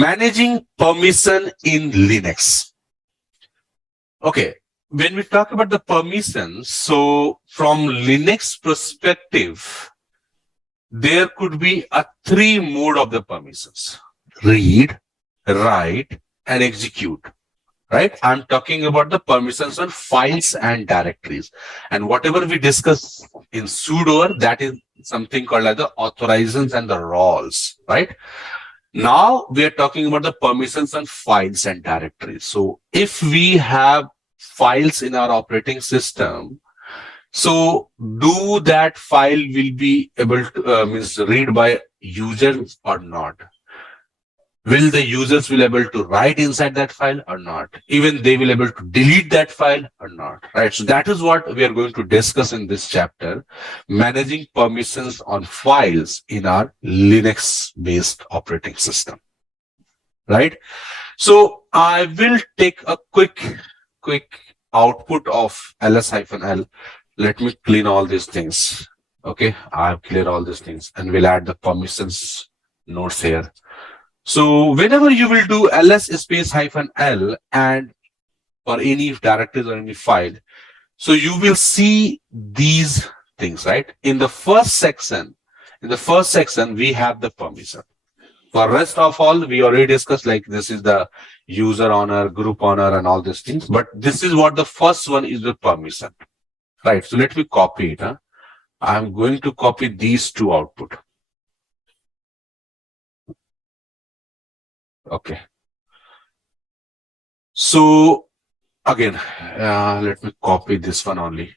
Managing permission in Linux. Okay, when we talk about the permissions, so from Linux perspective, there could be a three mode of the permissions: read, write, and execute. Right? I'm talking about the permissions on files and directories. And whatever we discuss in sudo, that is something called as the authorizations and the roles. Right? Now we are talking about the permissions on files and directories. So if we have files in our operating system, so do that file will be able to means read by users or not? Will the users will able to write inside that file or not? Even they will able to delete that file or not, right? So that is what we are going to discuss in this chapter, managing permissions on files in our Linux based operating system, right? So I will take a quick output of ls-l. Let me clean all these things. Okay, I've cleared all these things and we'll add the permissions nodes here. So whenever you will do ls space -l and for any directories or any file, so you will see these things, right? In the first section, we have the permission. For rest of all, we already discussed, like this is the user honor, group honor, and all these things. But this is what the first one is, the permission, right? So let me copy it. I'm going to copy these two output. Okay. So again, let me copy this one only.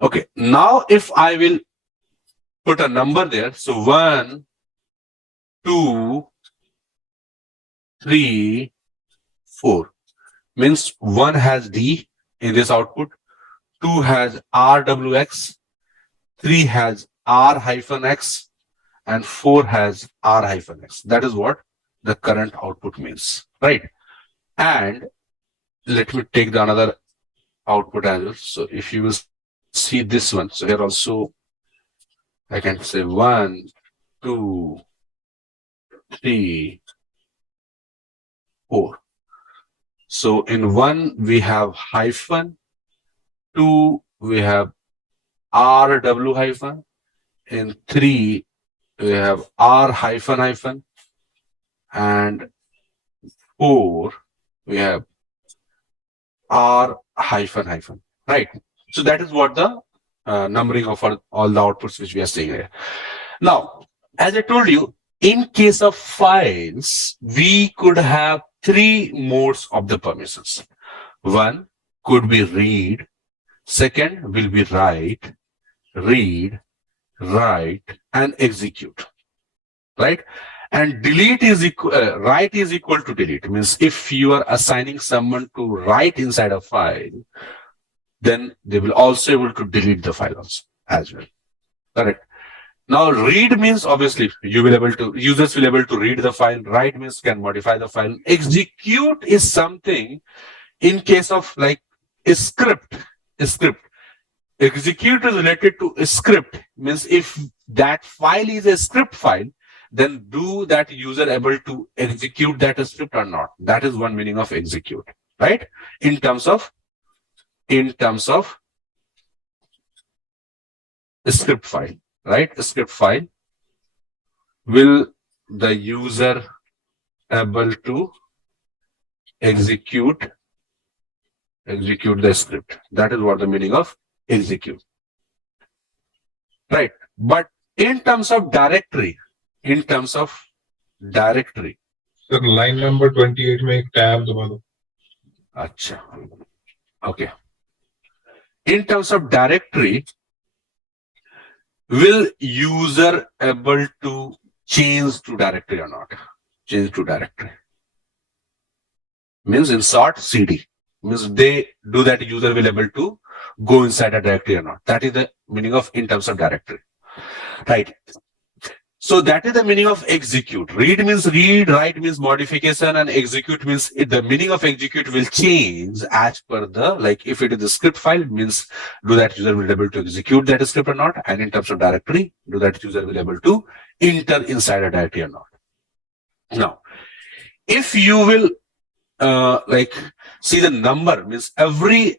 Okay. Now if I will put a number there, so 1, 2, 3, 4 means 1 has D in this output, 2 has RWX, 3 has R-X, and 4 has R-X. That is what the current output means, right? And let me take the another output as well. So if you will see this one, so here also I can say 1, 2, 3, 4. So in 1 we have hyphen, 2 we have RW hyphen, in 3 we have R hyphen, and 4 we have R hyphen, right? So that is what the numbering of all the outputs which we are seeing here. Now, as I told you, in case of files, we could have three modes of the permissions. One could be read, second will be write, read, write, and execute, right? And delete is equal, write is equal to delete. Means if you are assigning someone to write inside a file, then they will also able to delete the file also as well. Correct. Now read means obviously you will able to, users will able to read the file. Write means can modify the file. Execute is something in case of like a script. Execute is related to a script, means if that file is a script file, then do that user able to execute that script or not? That is one meaning of execute, right? In terms of a script file, right? A script file, will the user able to execute the script? That is what the meaning of execute, right? But in terms of directory, sir, line number 28 में एक tab दबा दो. अच्छा, okay. In terms of directory, will user able to change to directory or not? Change to directory means insert CD, means they do that user will able to go inside a directory or not. That is the meaning of in terms of directory, right? So that is the meaning of execute. Read means read, write means modification, and execute means the meaning of execute will change as per the, like if it is a script file, means do that user will be able to execute that script or not, and in terms of directory, do that user will be able to enter inside a directory or not. Now, if you will like see the number, means every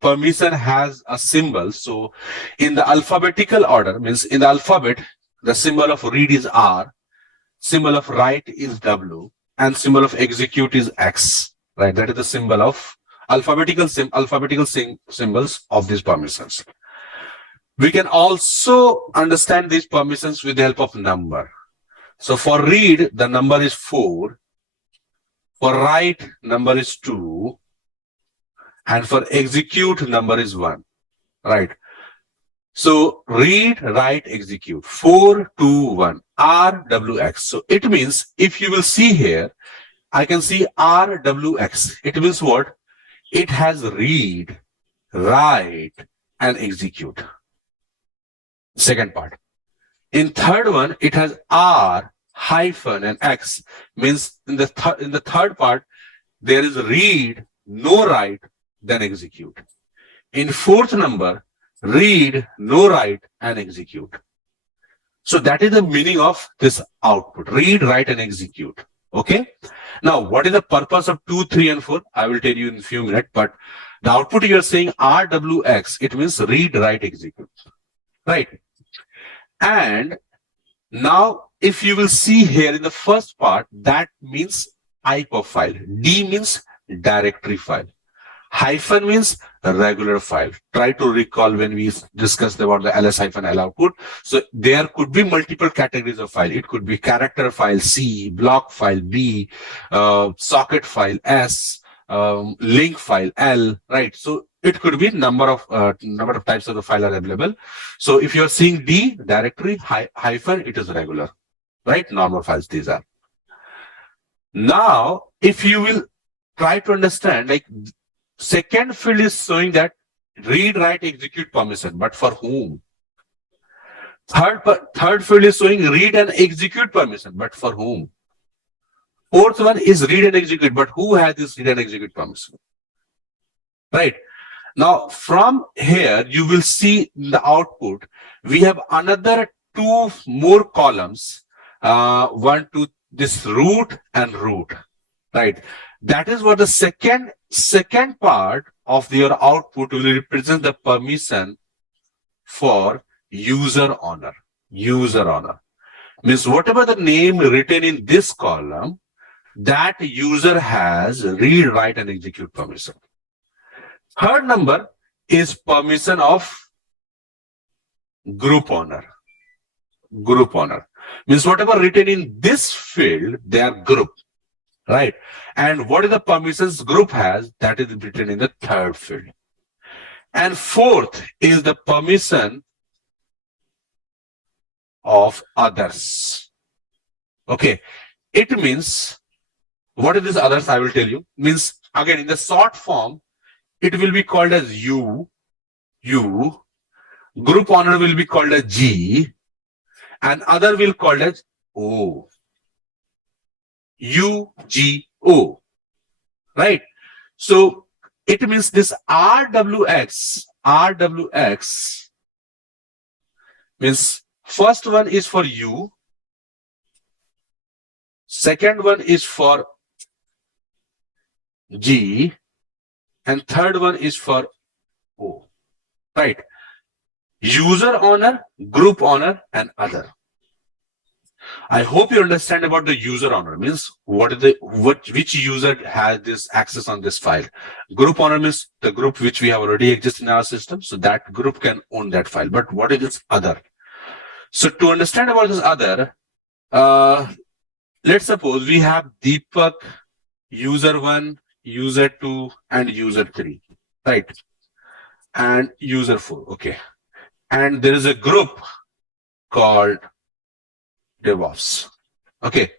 permission has a symbol. So in the alphabetical order, means in the alphabet, the symbol of read is R, symbol of write is W, and symbol of execute is X. Right? That is the symbol of alphabetical symbols of these permissions. We can also understand these permissions with the help of number. So for read, the number is 4. For write, number is 2. And for execute, number is 1. Right? So read, write, execute. 4, 2, 1. RWX. So it means if you will see here, I can see RWX. It means what? It has read, write, and execute. Second part. In third one, it has R hyphen and X. Means in the third part, there is read, no write, then execute. In fourth number, read, no write, and execute. So that is the meaning of this output. Read, write, and execute. Okay. Now, what is the purpose of 2, 3, and 4? I will tell you in a few minutes, but the output you are saying RWX, it means read, write, execute. Right. And now, if you will see here in the first part, that means type of file. D means directory file. Hyphen means regular file. Try to recall when we discussed about the ls-l output. So there could be multiple categories of file. It could be character file C, block file B, socket file S, link file L, right? So it could be number of types of the file are available. So if you're seeing D directory hyphen, it is regular, right? Normal files these are. Now, if you will try to understand, like second field is showing that read, write, execute permission, but for whom? Third field is showing read and execute permission, but for whom? Fourth one is read and execute, but who has this read and execute permission? Right. Now, from here, you will see in the output, we have another 2 more columns, one to this root and root, right? That is what the second part of your output will represent the permission for user honor. User honor means whatever the name written in this column, that user has read, write, and execute permission. Third number is permission of group honor. Group honor means whatever written in this field, they are group, right? And what is the permissions group has, that is written in the third field. And fourth is the permission of others. Okay, it means what is this others? I will tell you. Means again in the short form, it will be called as U. Group honor will be called as G, and other will called as O. UGO. Right? So it means this RWX means first one is for U, second one is for G, and third one is for O. Right? User honor, group honor, and other. I hope you understand about the user honor. Means which user has this access on this file. Group honor means the group which we have already exist in our system, so that group can own that file. But what is this other? So to understand about this other, let's suppose we have Deepak, user 1, user 2, and user 3, right? And user 4, okay. And there is a group called DevOps. Okay.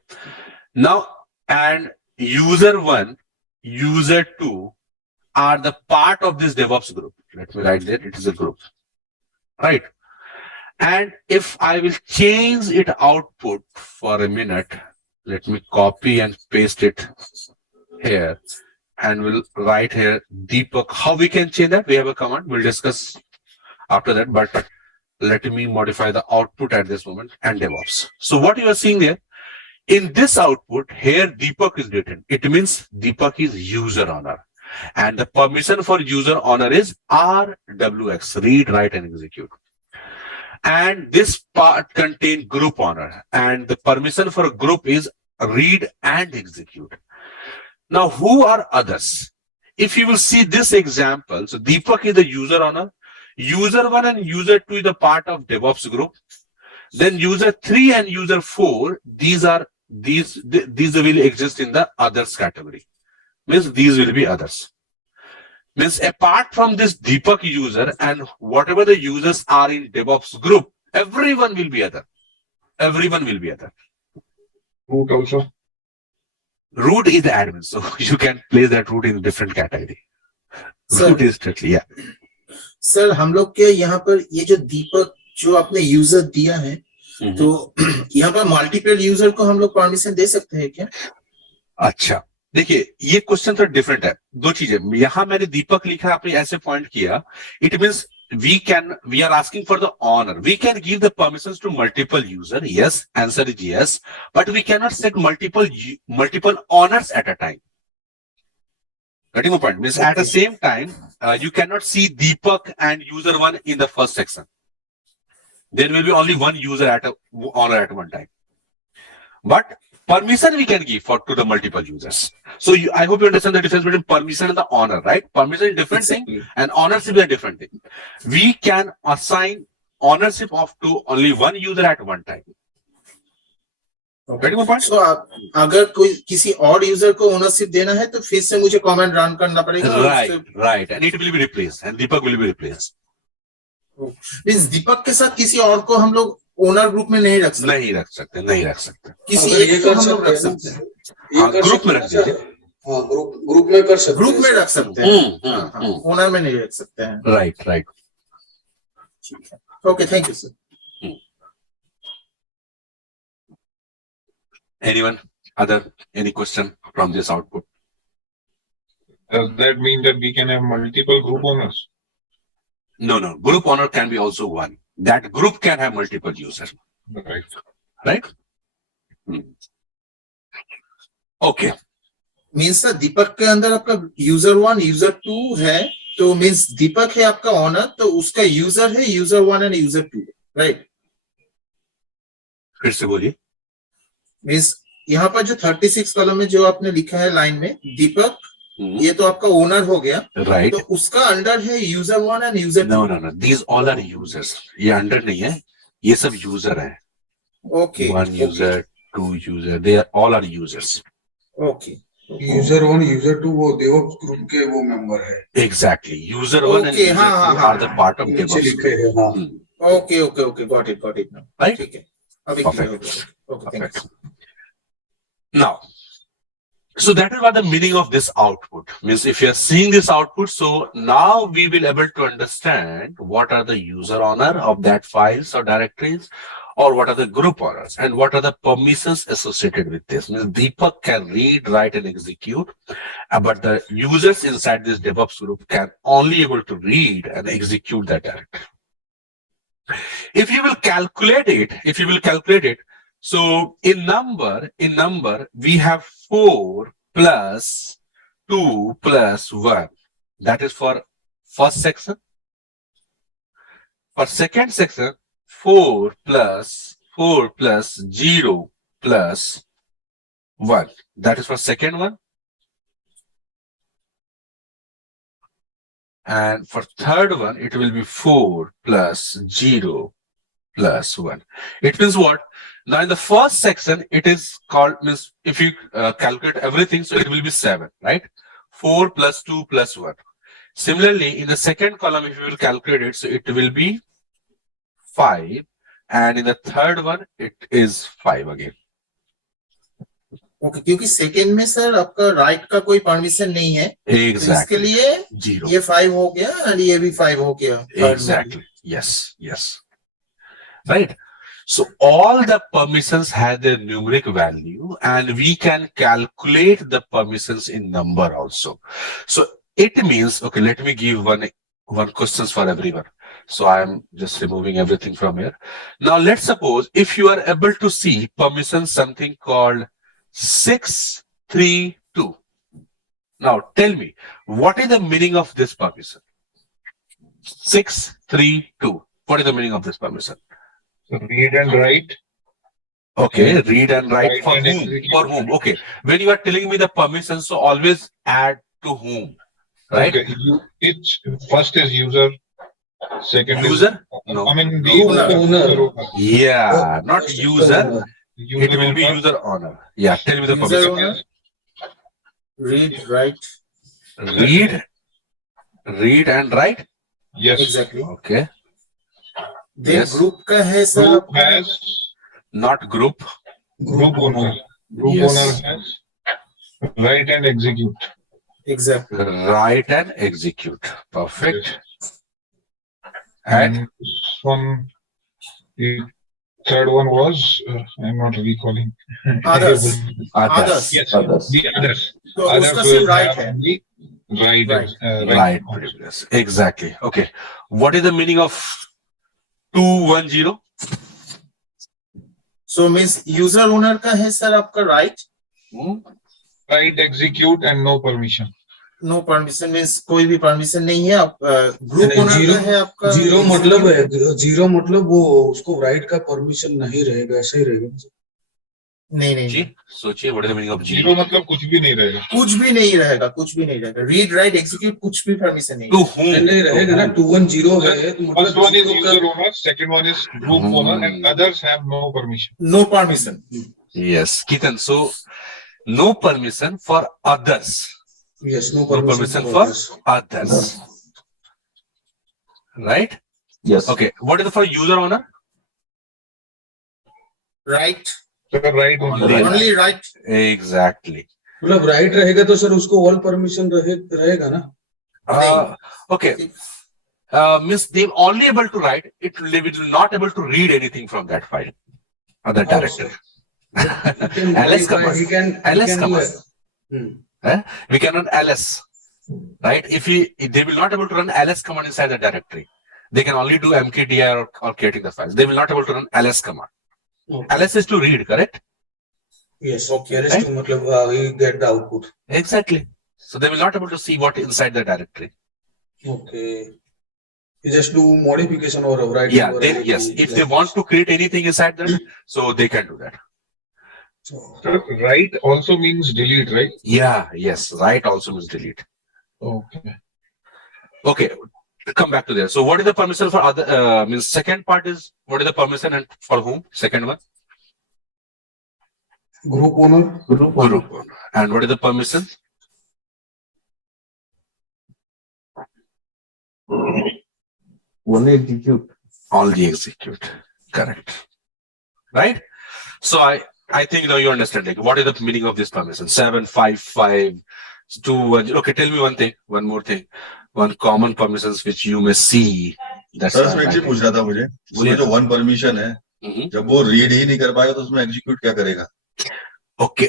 Now, and user 1, user 2 are the part of this DevOps group. Let me write there. It is a group. Right. And if I will change it output for a minute, let me copy and paste it here, and we'll write here Deepak. How we can change that? We have a command. We'll discuss after that, but let me modify the output at this moment and DevOps. So what you are seeing there, in this output here, Deepak is written. It means Deepak is user owner. And the permission for user owner is RWX, read, write, and execute. And this part contains group owner. And the permission for a group is read and execute. Now, who are others? If you will see this example, so Deepak is the user owner. User 1 and user 2 is the part of DevOps group. Then user 3 and user 4, these will exist in the others category. Means these will be others. Means apart from this Deepak user and whatever the users are in DevOps group, everyone will be other. Everyone will be other. Root also. Root is the admin, so you can place that root in a different category. Root is strictly, yeah. Sir हम लोग के यहाँ पर ये जो दीपक जो आपने user दिया है, तो यहाँ पर मल्टीपल यूजर को हम लोग परमिशन दे सकते हैं क्या? अच्छा, देखिए ये क्वेश्चन तो डिफरेंट है. दो चीजें, यहाँ मैंने दीपक लिखा, आपने ऐसे पॉइंट किया. It means we are asking for the honor. We can give the permissions to multiple user. Yes, answer is yes, but we cannot set multiple honors at a time. Getting my point? Means at the same time, you cannot see Deepak and user 1 in the first section. There will be only one user at honor at one time. But permission we can give to the multiple users. So I hope you understand the difference between permission and the honor, right? Permission is a different thing and ownership is a different thing. We can assign ownership to only one user at one time. Getting my point? So अगर कोई किसी और user को ownership देना है तो फिर से मुझे कमांड रन करना पड़ेगा. Right. And it will be replaced and Deepak will be replaced. Means Deepak के साथ किसी और को हम लोग ओनर ग्रुप में नहीं रख सकते. नहीं रख सकते. किसी एक को हम लोग रख सकते हैं. ग्रुप में रख दीजिए. ग्रुप में कर सकते हैं. ग्रुप में रख सकते हैं. ओनर में नहीं रख सकते हैं. Right. Okay, thank you sir. Anyone other? Any question from this output? Does that mean that we can have multiple group owners? No. Group owner can be also one. That group can have multiple users. Right? Okay. Means sir Deepak के अंदर आपका user 1 user 2 है, तो means दीपक है आपका owner, तो उसका user है यूजर 1 एंड यूजर 2, राइट? फिर से बोलिए. मीन्स यहाँ पर जो 36 कॉलम में जो आपने लिखा है लाइन में दीपक, ये तो आपका ओनर हो गया, राइट? तो उसका अंडर है user 1 and user 2. No. These all are users. ये अंडर नहीं है, ये सब यूजर है. Okay. 1 user, 2 user, they are all are users. Okay. User 1 user 2 वो DevOps ग्रुप के वो मेंबर है. Exactly. User 1 and user 2 are the part of DevOps group. Okay, got it now. Right? ठीक है, अभी क्लियर हो गया. Okay, thank you. Now, so that is what the meaning of this output means. If you are seeing this output, so now we will able to understand what are the user owner of that files or directories, or what are the group owners and what are the permissions associated with this. Means Deepak can read, write, and execute, but the users inside this DevOps group can only able to read and execute that directory. If you will calculate it, so in number, we have 4 plus 2 plus 1. That is for first section. For second section, 4 plus 0 plus 1. That is for second one. And for third one, it will be 4 plus 0 plus 1. It means what? Now in the first section, it is called, means if you calculate everything, so it will be 7, right? 4 plus 2 plus 1. Similarly, in the second column, if you will calculate it, so it will be 5. And in the third one, it is 5 again. Okay, क्योंकि second में sir आपका right का कोई permission नहीं है. Exactly. इसके लिए 0. ये 5 हो गया और ये भी 5 हो गया. Exactly. Yes. right? So all the permissions have their numeric value, and we can calculate the permissions in number also. So it means, okay, let me give one questions for everyone. So I'm just removing everything from here. Now let's suppose if you are able to see permission something called 632. Now tell me, what is the meaning of this permission? 632. What is the meaning of this permission? So read and write. Okay, read and write Write for and whom? execute. For whom? Okay. When you are telling me the permission, so always add to whom, right? Okay. It's first is user. Second User? is No. I mean the Owner. Yeah, not user. User It will be owner. user owner. Yeah, tell me the User permission. owner, read, write. Read and write. Yes. Exactly. Okay. Then Yes. group का है sir Group आपका? has Not group. group owner. Group Yes. owner has write and execute. Exactly. Write and execute. Perfect. Yes. And And this one, the third one was I'm not recalling. Others. others. Yes. Others. The others. तो Others उसका will सिर्फ right have है. only right. Right. Right. Privilege. Exactly. Okay. What is the meaning of 210? So means user owner का है sir आपका right. Write, execute, and no permission. No permission means कोई भी permission नहीं है. आप group नहीं, owner zero- का है आपका. जीरो मतलब है, जीरो मतलब वो उसको राइट का परमिशन नहीं रहेगा, ऐसे ही रहेगा. नहीं G. सोचिए, what is the meaning of G? Zero मतलब कुछ भी नहीं रहेगा. कुछ भी नहीं रहेगा, कुछ भी नहीं रहेगा. Read, write, execute कुछ भी permission नहीं. To whom? नहीं रहेगा ना. 210 है तो First one is मतलब user owner, second one is group owner, and others have no permission. No permission. Yes, Ketan. So no permission for others. yes, no No permission permission for for others. others. Right? Yes. Okay. What is for user owner? Right. So right only. Only right. Exactly. मतलब right रहेगा तो sir उसको all permission रहेगा ना. Okay. Means they only able to write. It will not able to read anything from that file or that directory. ls command. He can ls do command. it. We can run ls, right? If they will not able to run ls command inside the directory, they can only do mkdir or creating the files. They will not able to run ls command. Okay. ls is to read, correct? Yes. Okay. LS to मतलब he get the output. Exactly. So they will not able to see what inside the directory. Okay. You just do modification or writing. Yeah. or Then anything yes, if like they that. want to create anything inside them, so they can do that. So, So write also means delete, right? Yeah. Yes. Write also means delete. Okay. Okay. Come back to there. So what is the permission for other? Means second part is what is the permission and for whom? Second one. group owner. Group. And what is the permission? Only execute. Only execute. Correct. Right? So I think now you understand like what is the meaning of this permission? 755 210. Okay, tell me one thing, one more thing. One common permissions which you may see. That's sir इसमें पूछ रहा था मुझे उसमें जो one permission है Mhm. जब वो रीड ही नहीं कर पाएगा तो उसमें एग्जीक्यूट क्या करेगा? Okay.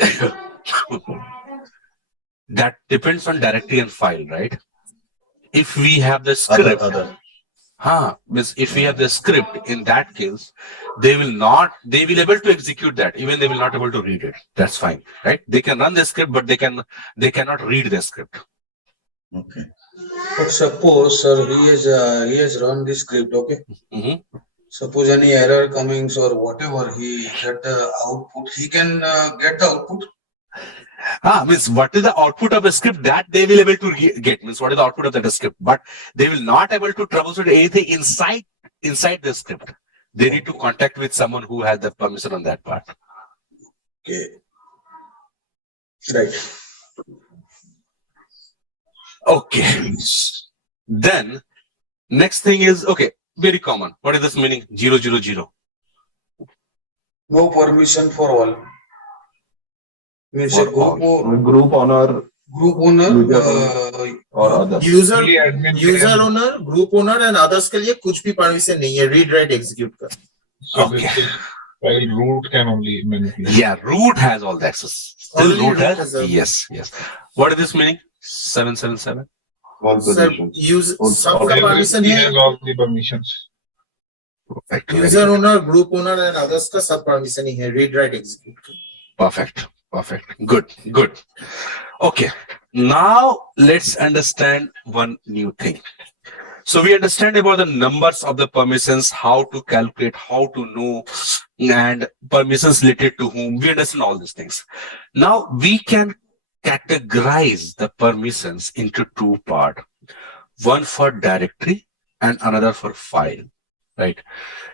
That depends on directory and file, right? If we have the script, means if we have the script, in that case, they will able to execute that, even they will not able to read it. That's fine, right? They can run the script, but they cannot read the script. Okay. But suppose, sir, he has run this script, okay? Mhm. Suppose any error comings or whatever, he get the output. He can get the output. Means what is the output of a script that they will able to get, means what is the output of that script, but they will not able to troubleshoot anything inside the script. They need to contact with someone who has the permission on that part. Okay. Right. Okay. Then next thing is, okay, very common. What is this meaning? 000. No permission for all. Means For a group or group owner group owner or other. User Only admin user can- owner, group owner and others के लिए कुछ भी permission नहीं है. Read, write, execute का. So Okay. this is file root can only manipulate. Yeah, root has all the access. Still Only root root has, has a- yes, yes. What is this meaning? 777. All Sir, permissions. use All- सबका all- permission He है. has all the permissions. Perfect. Very User good. owner, group owner and others का सब permission ही है. Read, write, execute. Perfect. Perfect. Good. Good. Okay. Now let's understand one new thing. So we understand about the numbers of the permissions, how to calculate, how to know, and permissions related to whom. We understand all these things. Now we can categorize the permissions into two parts. One for directory and another for file, right?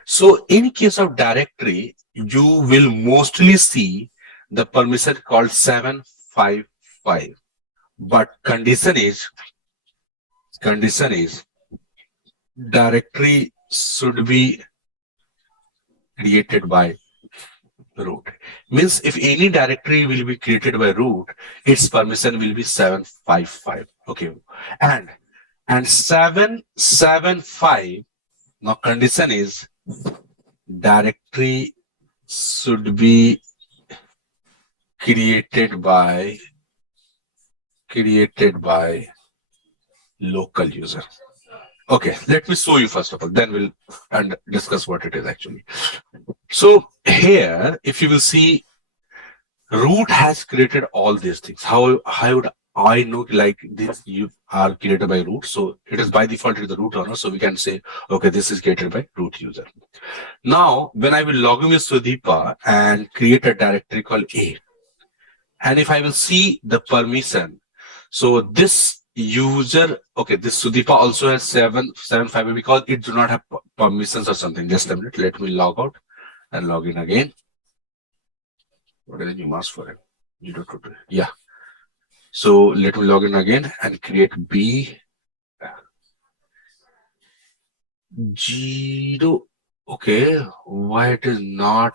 So in case of directory, you will mostly see the permission called 755. But condition is directory should be created by root. Means if any directory will be created by root, its permission will be 755. Okay. And 775, now condition is directory should be created by local user. Okay, let me show you first of all, then we'll and discuss what it is actually. So here, if you will see, root has created all these things. How would I know like this you are created by root? So it is by default it is the root owner. So we can say, okay, this is created by root user. Now, when I will log in with Sudeepa and create a directory called A, and if I will see the permission, so this user, okay, this Sudeepa also has 775 because it do not have permissions or something. Just a minute, let me log out and log in again. What is the umask for it? 022. Yeah. So let me log in again and create B 0. Okay, why it is not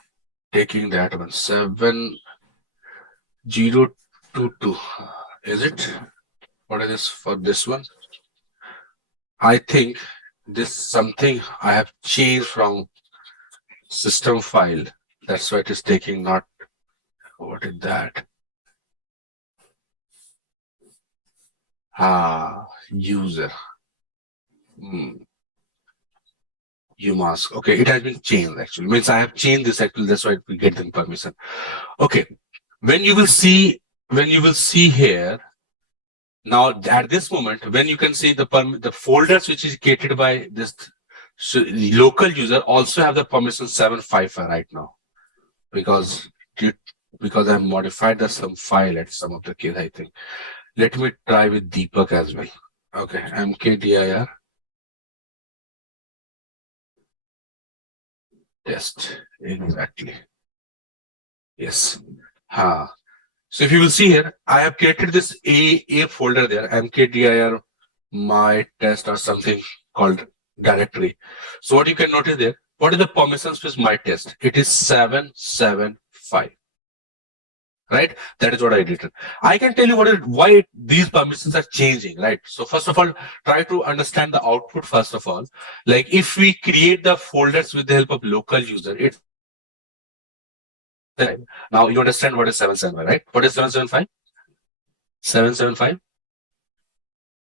taking that one? 7022. Is it? What is this for this one? I think this something I have changed from system file. That's why it is taking not. What is that? User. Umask. Okay, it has been changed actually. Means I have changed this actually. That's why we get the permission. Okay. When you will see here now at this moment, when you can see the folders which is created by this local user also have the permission 755 right now because I have modified some file at some of the case. I think. Let me try with Deepak as well. Okay, mkdir test exactly. Yes. So if you will see here, I have created this A folder there, mkdir my test or something called directory. So what you can notice there, what is the permissions with my test? It is 775. Right? That is what I did. I can tell you why these permissions are changing, right? So first of all, try to understand the output first of all. Like if we create the folders with the help of local user, it's now you understand what is 775, right? What is 775? 775?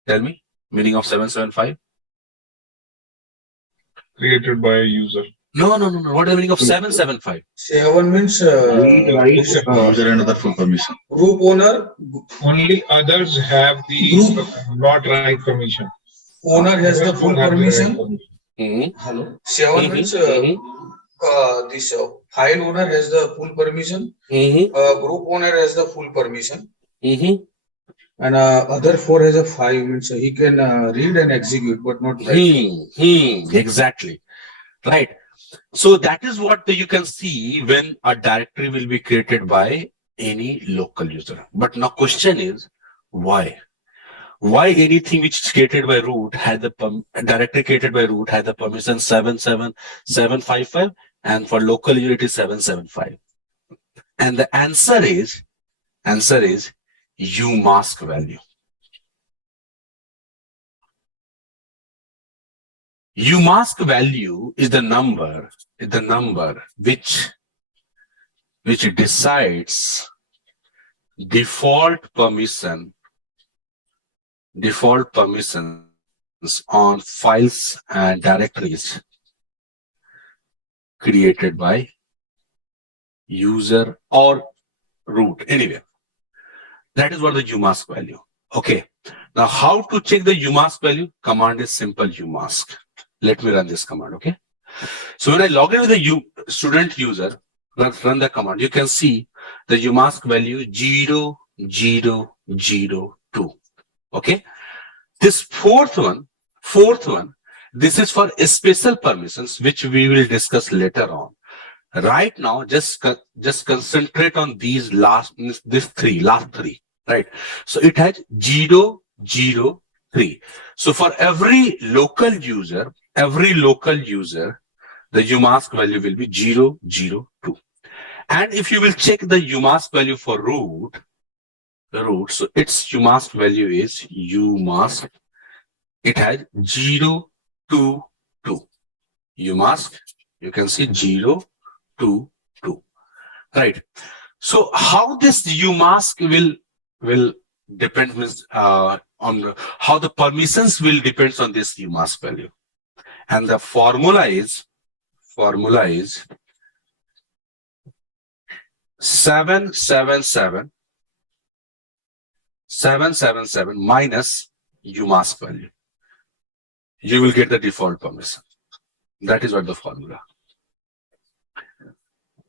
Tell me, meaning of 775? Created by a user. No. What is the meaning of 775? 7 means User and other full permission. group owner. Only others have the Group. not right permission. Owner has the full Have the right permission. permission. Hello. 7 means this file owner has the full permission. Group owner has the full permission. And other 4 has a 5 means he can read and execute, but not write. Exactly. Right. So that is what you can see when a directory will be created by any local user. But now question is why? Why anything which is created by root had the directory created by root had the permission 77755 and for local user it is 775. And the answer is umask value. umask value is the number which decides default permissions on files and directories created by user or root. Anyway, that is what the umask value. Okay. Now, how to check the umask value? Command is simple umask. Let me run this command. Okay. So when I log in with the student user, let's run the command. You can see the umask value 0002. Okay. This fourth one, this is for special permissions, which we will discuss later on. Right now, just concentrate on these last three, right? So it has 003. So for every local user, the umask value will be 002. And if you will check the umask value for root, so its umask value is umask. It has 022. Umask, you can see 022. Right. So how this umask will depend on how the permissions will depend on this umask value. And the formula is 777 minus umask value. You will get the default permission. That is what the formula.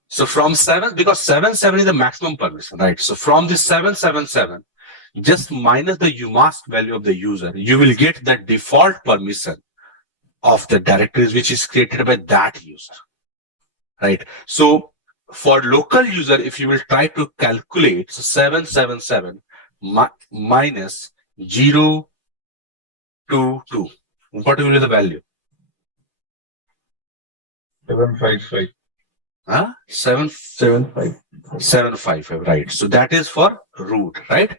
So from 7, because 77 is the maximum permission, right? So from this 777, just minus the umask value of the user, you will get the default permission of the directories which is created by that user, right? So for local user, if you will try to calculate, so 777 minus 022, what will be the value? 755. 755, right? So that is for root, right?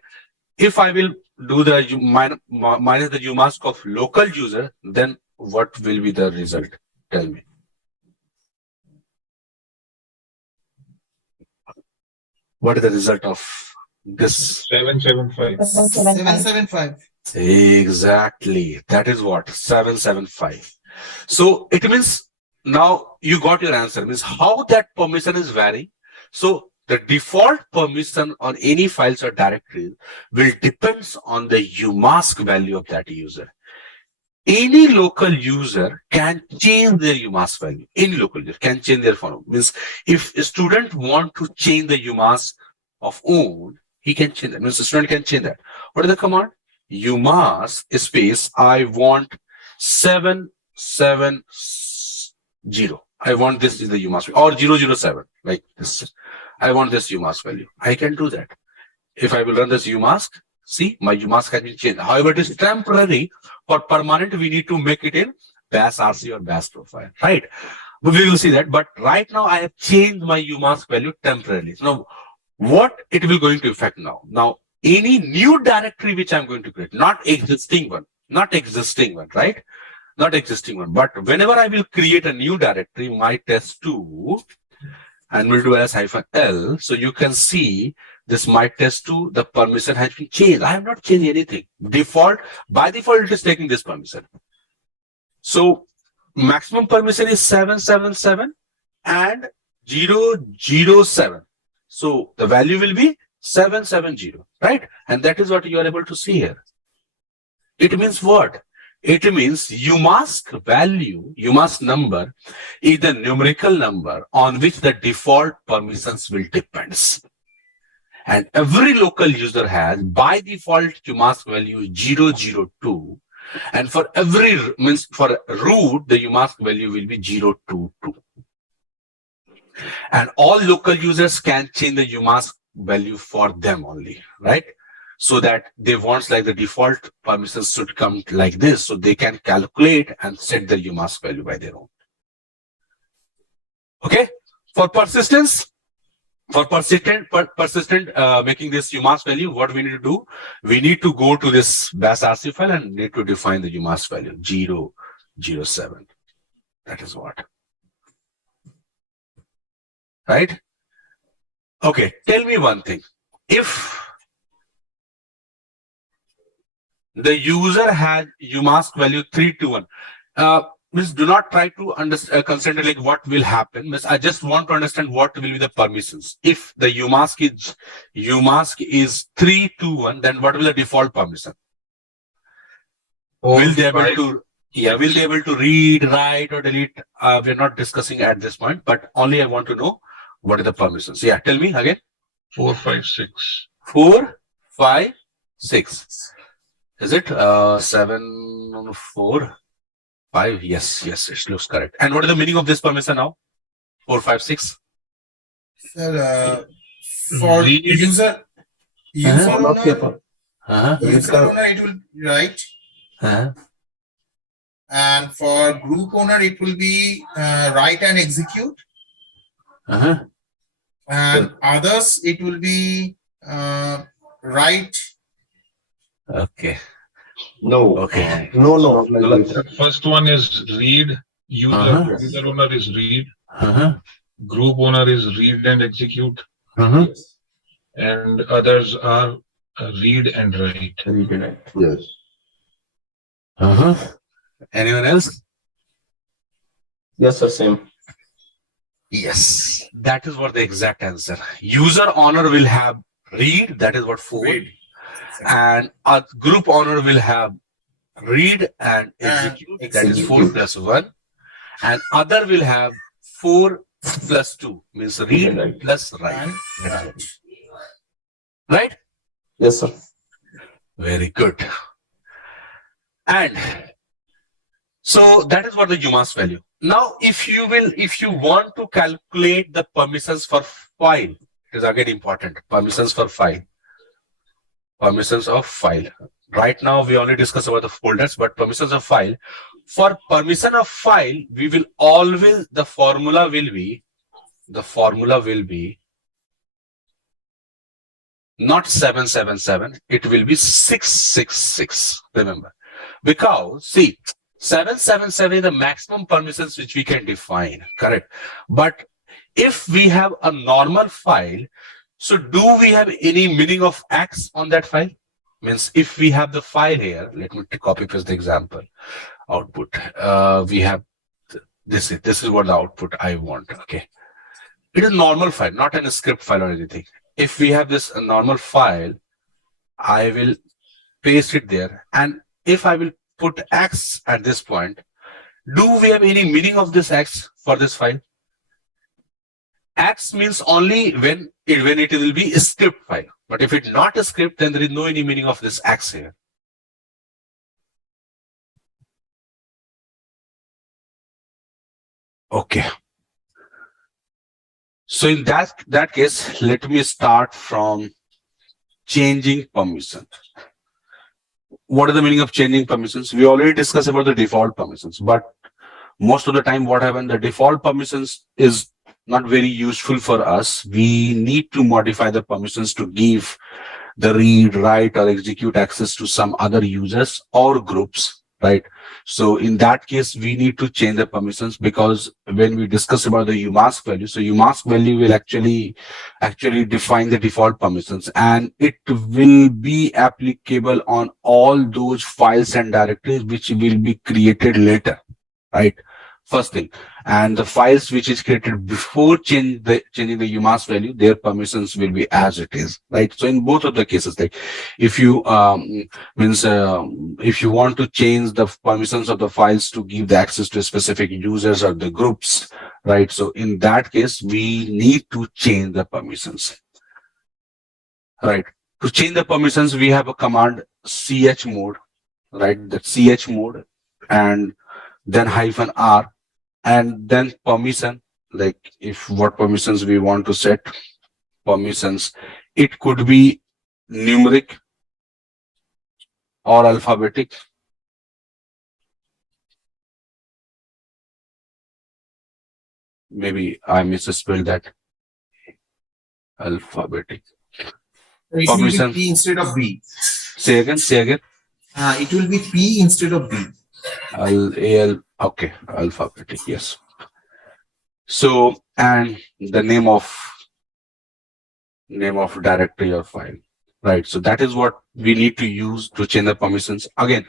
If I will do the minus the umask of local user, then what will be the result? Tell me. What is the result of this? 775. 775. Exactly. That is what? 775. So it means now you got your answer. Means how that permission is vary. So the default permission on any files or directories will depends on the umask value of that user. Any local user can change their umask value. Any local user can change their form. Means if a student want to change the umask of own, he can change that. Means the student can change that. What is the command? Umask space I want 770. I want this is the umask or 007 like this. I want this umask value. I can do that. If I will run this umask, see my umask has been changed. However, it is temporary. For permanent, we need to make it in bash RC or bash profile, right? We will see that. But right now, I have changed my umask value temporarily. Now, what it will going to affect now? Now, any new directory which I'm going to create, not existing one, right? Not existing one. But whenever I will create a new directory, my test2, and we'll do as -L. So you can see this my test2, the permission has been changed. I have not changed anything. By default, it is taking this permission. So maximum permission is 777 and 007. So the value will be 770, right? And that is what you are able to see here. It means what? It means umask value, umask number is the numerical number on which the default permissions will depend. And every local user has by default umask value 002. And for every means for root, the umask value will be 022. And all local users can change the umask value for them only, right? So that they want like the default permissions should come like this. So they can calculate and set the umask value by their own. Okay. For persistence, making this umask value, what we need to do? We need to go to this bash RC file and need to define the umask value 07. That is what. Right? Okay, tell me one thing. If the user had umask value 321, means do not try to understand, consider like what will happen. Means I just want to understand what will be the permissions. If the umask is 321, then what will the default permission? Will they able to will they able to read, write, or delete? We're not discussing at this point, but only I want to know what are the permissions. Yeah, tell me again. 4, 5, 6. 4, 5, 6. Is it 7, 4, 5? Yes, it looks correct. And what is the meaning of this permission now? 4, 5, 6. Sir, for Read. user owner, Uh-huh. user owner, it will be right. Uh-huh. And for group owner, it will be write and execute. Uh-huh. And others, it will be write. Okay. No. Okay. No. Like The first one is read. User owner is read. Uh-huh. Group owner is read and execute. Uh-huh. And others are read and write. Yes. Uh-huh. Anyone else? Yes, sir. Same. Yes. That is what the exact answer. User owner will have read, that is what 4. And a group owner will have read and execute, that is 4 plus 1. And other will have 4 plus 2, means read plus write. Right? Yes, sir. Very good. And so that is what the umask value. Now, if you want to calculate the permissions for file, it is again important. Permissions for file. Permissions of file. Right now, we only discuss about the folders, but permissions of file. For permission of file, we will always, the formula will be not 777, it will be 666. Remember, because see, 777 is the maximum permissions which we can define, correct? But if we have a normal file, so do we have any meaning of X on that file? Means if we have the file here, let me copy paste the example. Output. We have this is what the output I want. Okay. It is a normal file, not a script file or anything. If we have this normal file, I will paste it there. And if I will put X at this point, do we have any meaning of this X for this file? X means only when it will be a script file. But if it's not a script, then there is no any meaning of this X here. Okay. So in that case, let me start from changing permission. What is the meaning of changing permissions? We already discussed about the default permissions, but most of the time what happens, the default permissions is not very useful for us. We need to modify the permissions to give the read, write, or execute access to some other users or groups, right? So in that case, we need to change the permissions, because when we discuss about the umask value, so umask value will actually define the default permissions, and it will be applicable on all those files and directories which will be created later, right? First thing. And the files which is created before changing the umask value, their permissions will be as it is, right? So in both of the cases, like if you if you want to change the permissions of the files to give the access to specific users or the groups, right? So in that case, we need to change the permissions, right? To change the permissions, we have a command chmod, right? The chmod, and then -r. And then permission, like if what permissions we want to set, permissions, it could be numeric or alphabetic. Maybe I misspelled that. Alphabetic. It Permission. will be P instead of B. Say again. It will be P instead of B. Okay, alphabetic, yes. So, and the name of directory or file, right? So that is what we need to use to change the permissions. Again,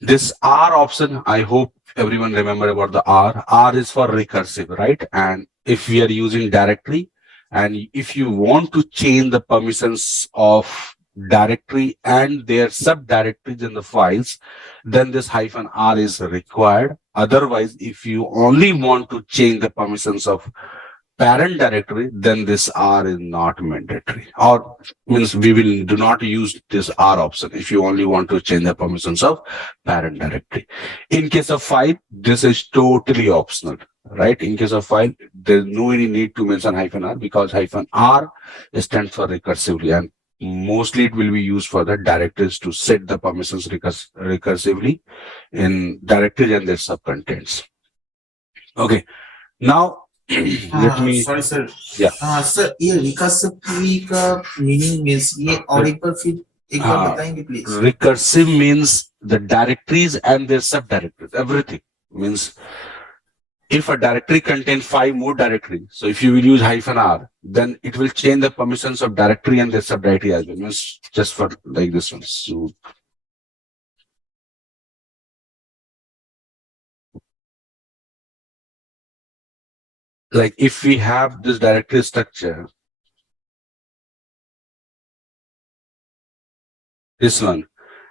this R option, I hope everyone remember about the R. R is for recursive, right? And if we are using directory, and if you want to change the permissions of directory and their subdirectories in the files, then this -R is required. Otherwise, if you only want to change the permissions of parent directory, then this R is not mandatory, or means we will do not use this R option if you only want to change the permissions of parent directory. In case of file, this is totally optional, right? In case of file, there's no any need to mention -R because -R stands for recursively, and mostly it will be used for the directories to set the permissions recursively in directories and their subcontents. Okay, now let me. Sorry sir Yeah. Sir ये recursively का meaning means ये और एक बार फिर एक बार बताएंगे please Recursive means the directories and their subdirectories. Everything means if a directory contains 5 more directories, so if you will use -R, then it will change the permissions of directory and their subdirectory as well. Means just for like this one. So like if we have this directory structure, this one,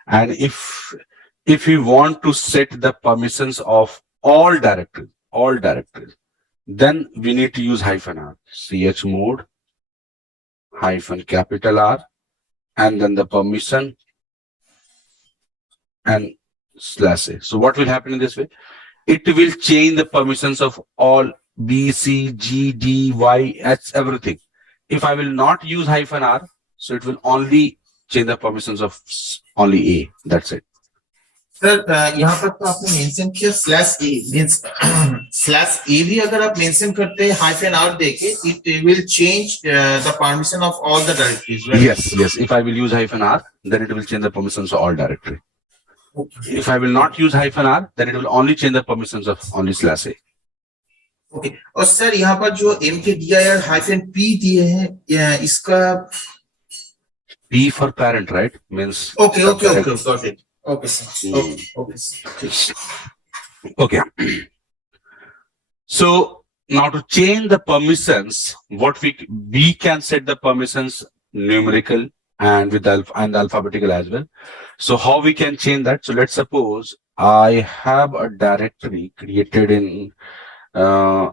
and if we want to set the permissions of all directories, then we need to use -R, chmod -R, and then the permission and /a. So what will happen in this way? It will change the permissions of all B, C, G, D, Y, H, everything. If I will not use -R, so it will only change the permissions of only A. That's it. Sir यहाँ पर तो आपने mention किया /a means /a भी अगर आप mention करते हैं -R देके it will change the permission of all the directories, right? Yes. If I will use -R, then it will change the permissions of all directory. Okay. If I will not use -R, then it will only change the permissions of only /a. Okay और sir यहाँ पर जो mkdir -p दिए हैं इसका P for parent, right? Means okay got it. Okay sir. Okay. So now to change the permissions, what we can set the permissions numerical and with and alphabetical as well. So how we can change that? So let's suppose I have a directory created in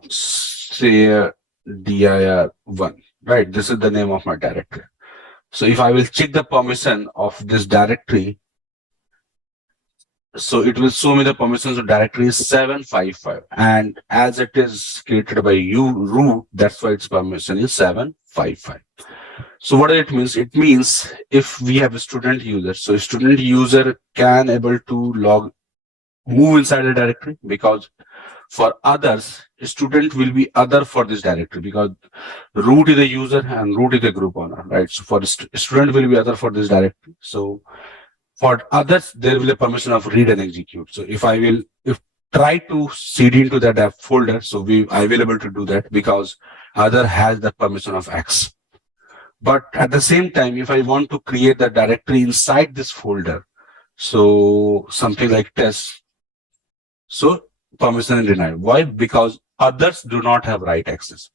say dir1, right? This is the name of my directory. So if I will check the permission of this directory, so it will show me the permissions of directory is 755, and as it is created by root, that's why its permission is 755. So what it means? It means if we have a student user, so a student user can able to move inside the directory, because for others, a student will be other for this directory, because root is a user and root is a group owner, right? So for student will be other for this directory. So for others, there will be a permission of read and execute. So if try to cd into that folder, so I will able to do that because other has the permission of X. But at the same time, if I want to create the directory inside this folder, so something like test, so permission is denied. Why? Because others do not have right access.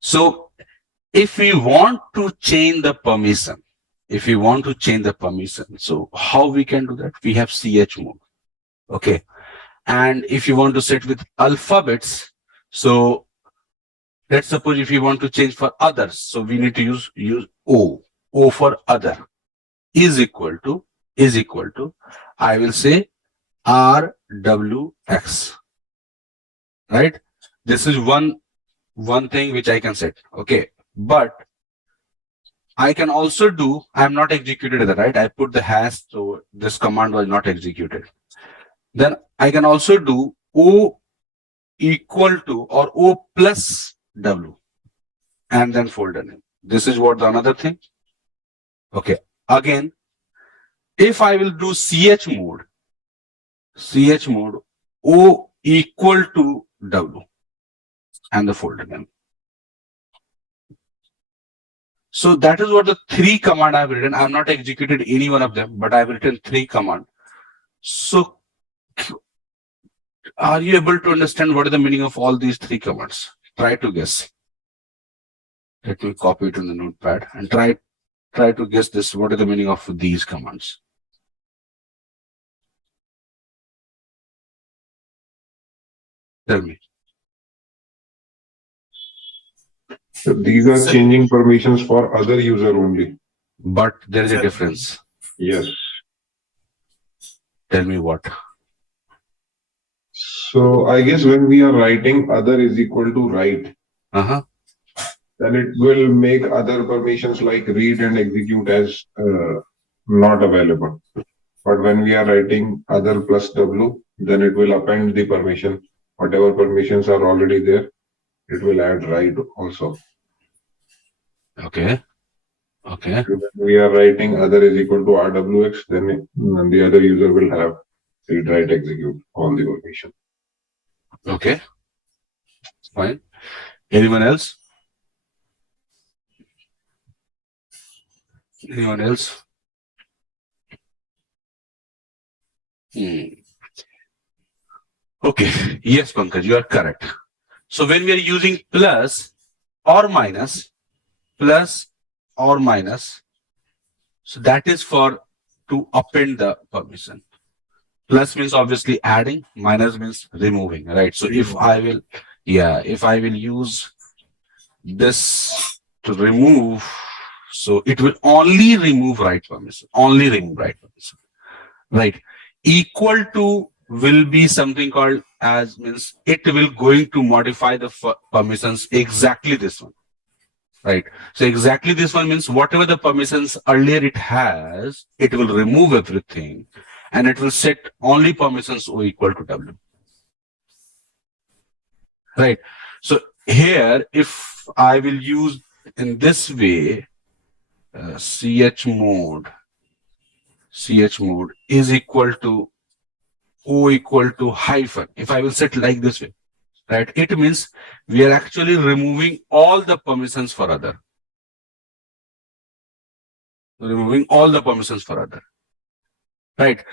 So if we want to change the permission, so how we can do that? We have chmod. Okay. And if you want to set with alphabets, so let's suppose if you want to change for others, so we need to use O for other is equal to, I will say RWX, right? This is one thing which I can set. Okay. But I can also do, I'm not executed, right? I put the hash, so this command was not executed. Then I can also do O equal to or O plus W and then folder name. This is what the another thing. Okay. Again, if I will do chmod, chmod O equal to W and the folder name. So that is what the three command I've written. I've not executed any one of them, but I've written three command. So are you able to understand what is the meaning of all these three commands? Try to guess. Let me copy it in the notepad and try to guess this. What is the meaning of these commands? Tell me. So these are changing permissions for other user only. But there is a difference. Yes. Tell me what. So I guess when we are writing other is equal to write, then it will make other permissions like read and execute as not available. But when we are writing other plus W, then it will append the permission. Whatever permissions are already there, it will add write also. Okay. Okay. When we are writing other is equal to RWX, then the other user will have read, write, execute all the permission. Okay. Fine. Anyone else? Anyone else? Okay. Yes, Pankaj, you are correct. So when we are using plus or minus, so that is for to append the permission. Plus means obviously adding, minus means removing, right? So if I will use this to remove, so it will only remove write permission, right? Equal to will be something called as means it will going to modify the permissions exactly this one, right? So exactly this one means whatever the permissions earlier it has, it will remove everything and it will set only permissions O equal to W, right? So here, if I will use in this way, chmod is equal to O equal to hyphen. If I will set like this way, right? It means we are actually removing all the permissions for other. Removing all the permissions for other, right?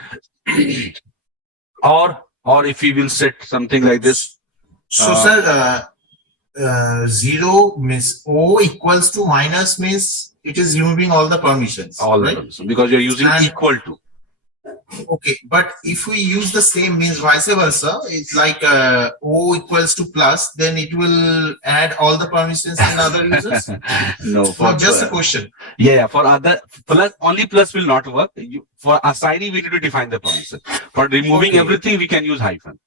or if we will set something like this. So, sir, 0 means O equals to minus means it is removing all the permissions. All the right? permissions because you're using And- equal to. Okay, but if we use the same means vice versa, it's like O equals to plus, then it will add all the permissions in other users. No, For just a question. Yeah, for other plus will not work. For assigning, we need to define the permission. For removing Okay. everything, we can use hyphen.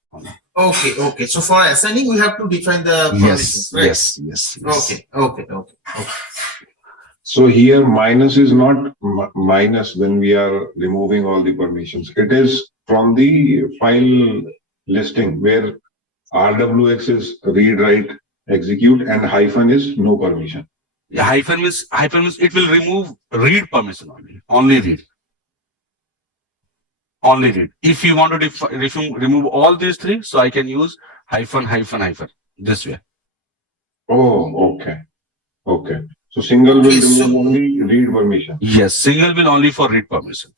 Okay. So for assigning, we have to define the permissions, right? Yes. Okay. So here minus is not minus when we are removing all the permissions. It is from the file listing where RWX is read, write, execute and hyphen is no permission. Yeah, hyphen means it will remove read permission only read. If you want to remove all these three, so I can use hyphen this way. Oh, okay. So single will remove only read permission. Yes, single will only for read permission.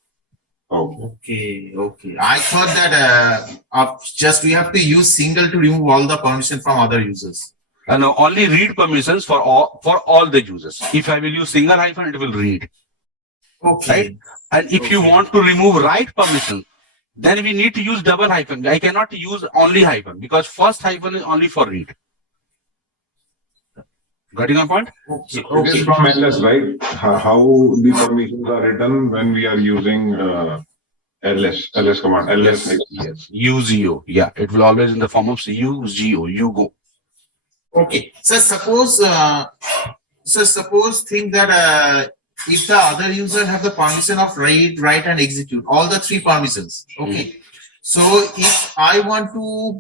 Okay. Okay. I thought that just we have to use single to remove all the permission from other users. No, only read permissions for all the users. If I will use single hyphen, it will read. Okay. Right? And if you want to remove write permission, then we need to use double hyphen. I cannot use only hyphen because first hyphen is only for read. Getting my point? So it is from LS, right? How the permissions are written when we are using LS command. LS. Yes. UGO. Yeah, it will always in the form of UGO. You go. Okay. So suppose think that if the other user have the permission of read, write, and execute, all the three permissions. Okay. So if I want to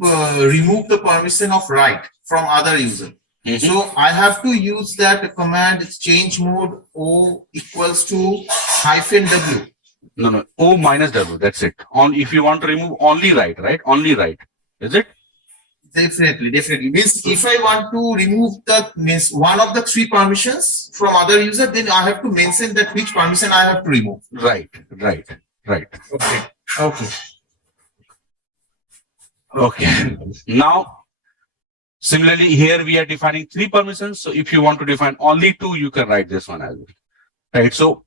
remove the permission of write from other user, so I have to use that command chmod O equals to hyphen W. No, O minus W, that's it. On if you want to remove only right, right? Only right. Is it? Definitely. Means if I want to remove the means one of the three permissions from other user, then I have to mention that which permission I have to remove. Right. Okay. Okay. Okay. Now, similarly, here we are defining three permissions. So if you want to define only two, you can write this one as well. Right. So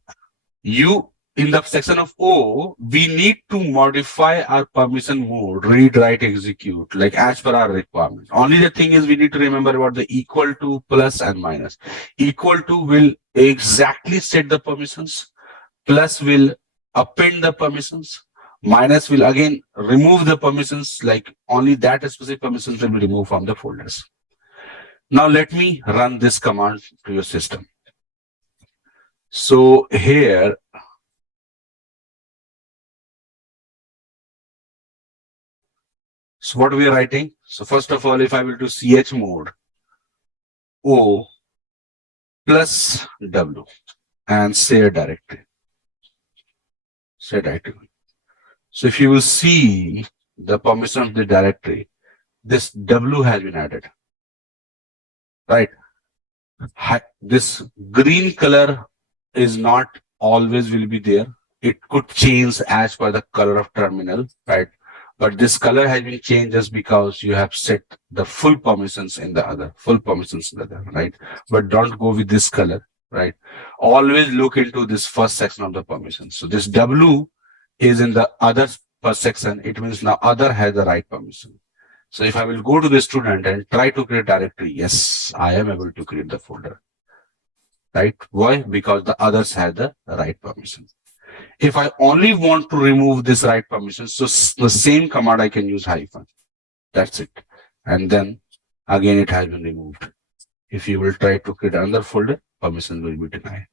in the section of O, we need to modify our permission mode, read, write, execute, like as per our requirement. Only the thing is we need to remember about the equal to, plus, and minus. Equal to will exactly set the permissions. Plus will append the permissions. Minus will again remove the permissions, like only that specific permissions will be removed from the folders. Now let me run this command to your system. So here, so what we are writing? So first of all, if I will do chmod O plus W and share directory. So if you will see the permission of the directory, this W has been added. Right? This green color is not always will be there. It could change as per the color of terminal, right? But this color has been changed just because you have set the full permissions in the other, right? But don't go with this color, right? Always look into this first section of the permissions. So this W is in the other first section. It means now other has the right permission. So if I will go to the student and try to create directory, yes, I am able to create the folder, right? Why? Because the others have the right permission. If I only want to remove this right permission, so the same command I can use hyphen. That's it. And then again, it has been removed. If you will try to create another folder, permission will be denied.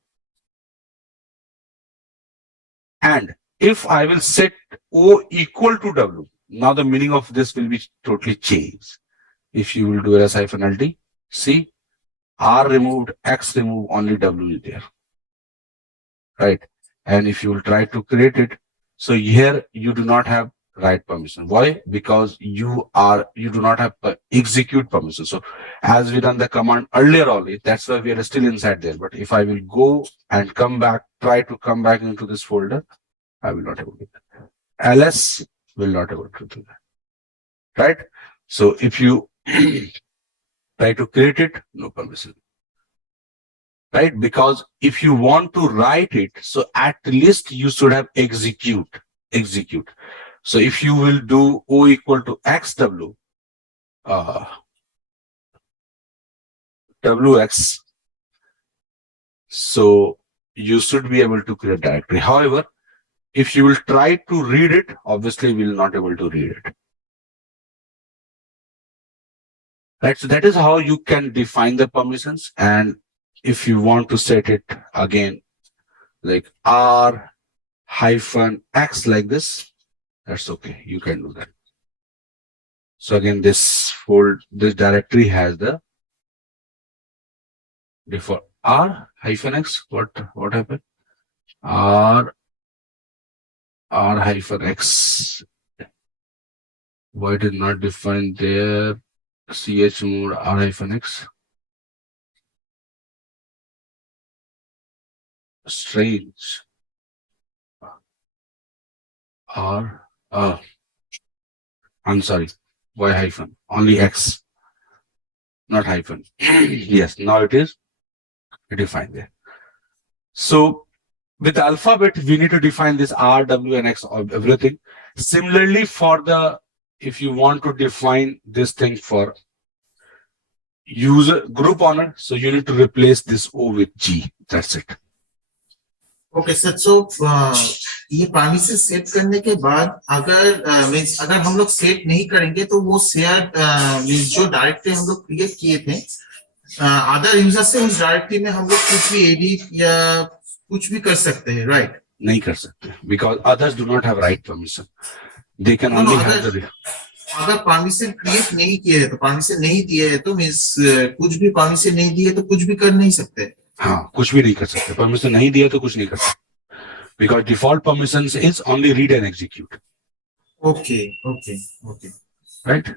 And if I will set O equal to W, now the meaning of this will be totally changed. If you will do ls -ld, see, R removed, X removed, only W is there. Right? And if you will try to create it, so here you do not have right permission. Why? Because you do not have execute permission. So as we done the command earlier only, that's why we are still inside there. But if I will go and come back, try to come back into this folder, I will not able to do that. ls will not able to do that. Right? So if you try to create it, no permission. Right? Because if you want to write it, so at least you should have execute. So if you will do O equal to XW, WX, so you should be able to create directory. However, if you will try to read it, obviously we will not able to read it. Right? So that is how you can define the permissions. And if you want to set it again, like R-X like this, that's okay. You can do that. So again, this directory has the default R-X. What happened? R-X. Why did not define there? chmod R-X. Strange. I'm sorry. Why hyphen? Only X, not hyphen. Yes, now it is defined there. So with the alphabet, we need to define this R, W, and X of everything. Similarly, if you want to define this thing for user group owner, so you need to replace this O with G. That's it. Okay sir, so ये permission set करने के बाद अगर हम लोग set नहीं करेंगे तो वो शेयर मींस जो डायरेक्टरी हम लोग क्रिएट किए थे अदर यूजर से उस डायरेक्टरी में हम लोग कुछ भी एडिट या कुछ भी कर सकते हैं, राइट? नहीं कर सकते because others do not have write permission. They can only have the अगर परमिशन क्रिएट नहीं किए है तो परमिशन नहीं दिए है तो मींस कुछ भी परमिशन नहीं दिए तो कुछ भी कर नहीं सकते. हाँ, कुछ भी नहीं कर सकते. परमिशन नहीं दिया तो कुछ नहीं कर सकते. because default permissions is only read and execute, Okay. right?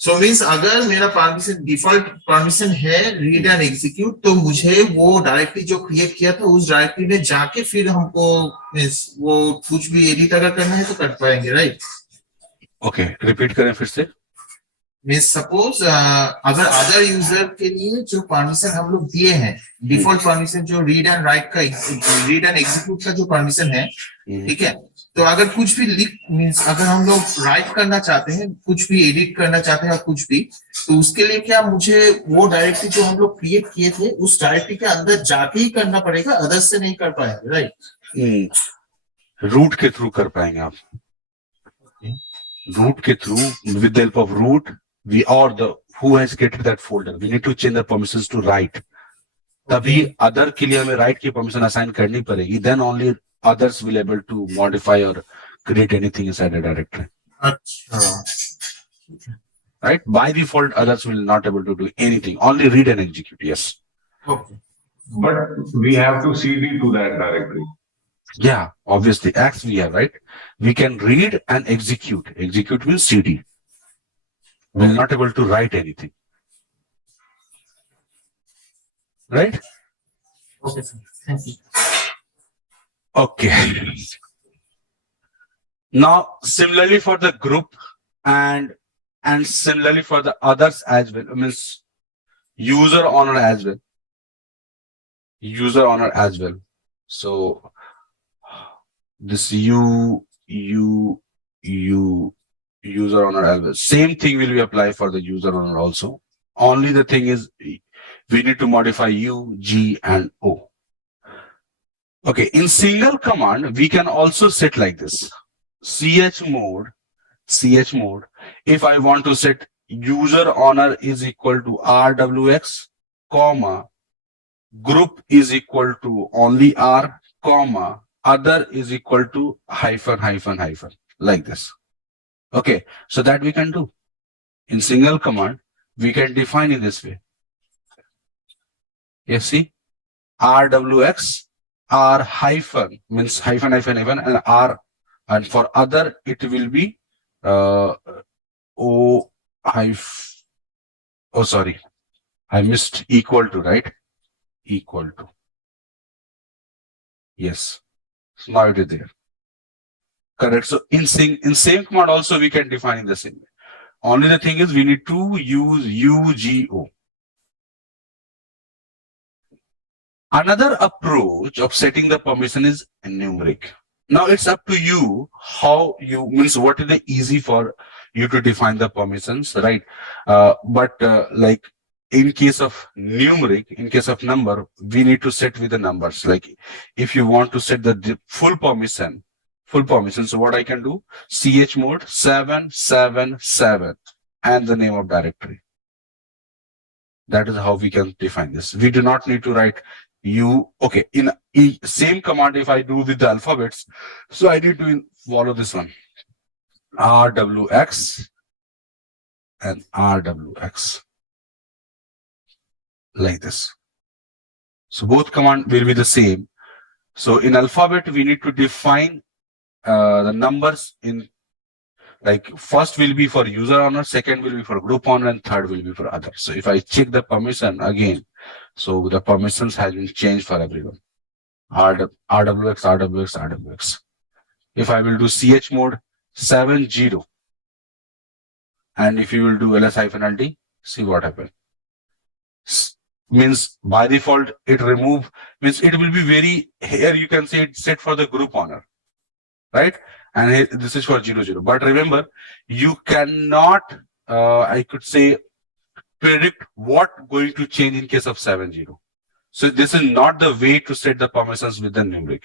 So means अगर मेरा परमिशन डिफॉल्ट परमिशन है रीड एंड एग्जीक्यूट, तो मुझे वो डायरेक्टरी जो क्रिएट किया था उस डायरेक्टरी में जाके फिर हमको मीन्स वो कुछ भी एडिट अगर करना है तो कर पाएंगे, राइट? ओके, रिपीट करें फिर से। मीन्स सपोज अगर अदर यूजर के लिए जो परमिशन हम लोग दिए हैं, डिफॉल्ट परमिशन जो रीड एंड राइट का, रीड एंड एग्जीक्यूट का जो परमिशन है, ठीक है, तो अगर कुछ भी लिख मीन्स अगर हम लोग राइट करना चाहते हैं, कुछ भी एडिट करना चाहते हैं, कुछ भी, तो उसके लिए क्या मुझे वो डायरेक्टरी जो हम लोग क्रिएट किए थे उस डायरेक्टरी के अंदर जाके ही करना पड़ेगा, अदर्स से नहीं कर पाएंगे, राइट? रूट के थ्रू कर पाएंगे आप, रूट के थ्रू, with the help of root we और the who has created that folder, we need to change the permissions to write, तभी अदर के लिए हमें राइट की परमिशन असाइन करनी पड़ेगी, then only others will able to modify or create anything inside the directory. अच्छा, Right? By default, others will not able to do anything. Only read and execute. Yes. Okay, But we have to cd to that directory. Yeah. Obviously, X we have, right? We can read and execute. Execute will cd. We're not able to write anything. Right? Okay sir, thank you. Okay. Now, similarly for the group and similarly for the others as well, means user owner as well. User owner as well. So this user owner as well. Same thing will be applied for the user owner also. Only the thing is we need to modify U, G, and O. Okay, in single command, we can also set like this. chmod, if I want to set user owner is equal to rwx, comma, group is equal to only R, comma, other is equal to hyphen, like this. Okay, so that we can do. In single command, we can define in this way. You see, rwx, R hyphen means hyphen and R, and for other it will be O hyphen. Oh, sorry, I missed equal to, right? Equal to. Yes. So now it is there. Correct. So in same command also we can define in the same way. Only the thing is we need to use UGO. Another approach of setting the permission is numeric. Now it's up to you how you means what is the easy for you to define the permissions, right? But like in case of numeric, in case of number, we need to set with the numbers. Like if you want to set the full permission, so what I can do, chmod 777 and the name of directory. That is how we can define this. We do not need to write okay, in same command if I do with the alphabets, so I need to follow this one, rwx and rwx, like this. So both command will be the same. So in alphabet we need to define the numbers in, like first will be for user owner, second will be for group owner, and third will be for other. So if I check the permission again, so the permissions has been changed for everyone. rwx. If I will do chmod 70, and if you will do ls-ld, see what happens. Means by default it remove, means it will be very, here you can say it's set for the group owner, right? And here, this is for 00. But remember, you cannot, I could say, predict what going to change in case of 70. So this is not the way to set the permissions with the numeric.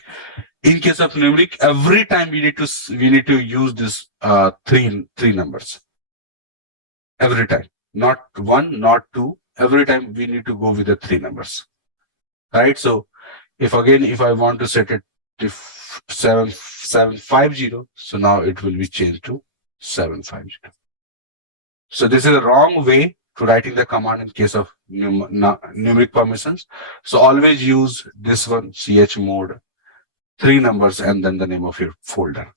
In case of numeric, every time we need to use this three numbers. Every time, not one, not two. Every time we need to go with the three numbers, right? So if I want to set it to 750, so now it will be changed to 750. So this is a wrong way to writing the command in case of numeric permissions. So always use this one, chmod 3 numbers and then the name of your folder.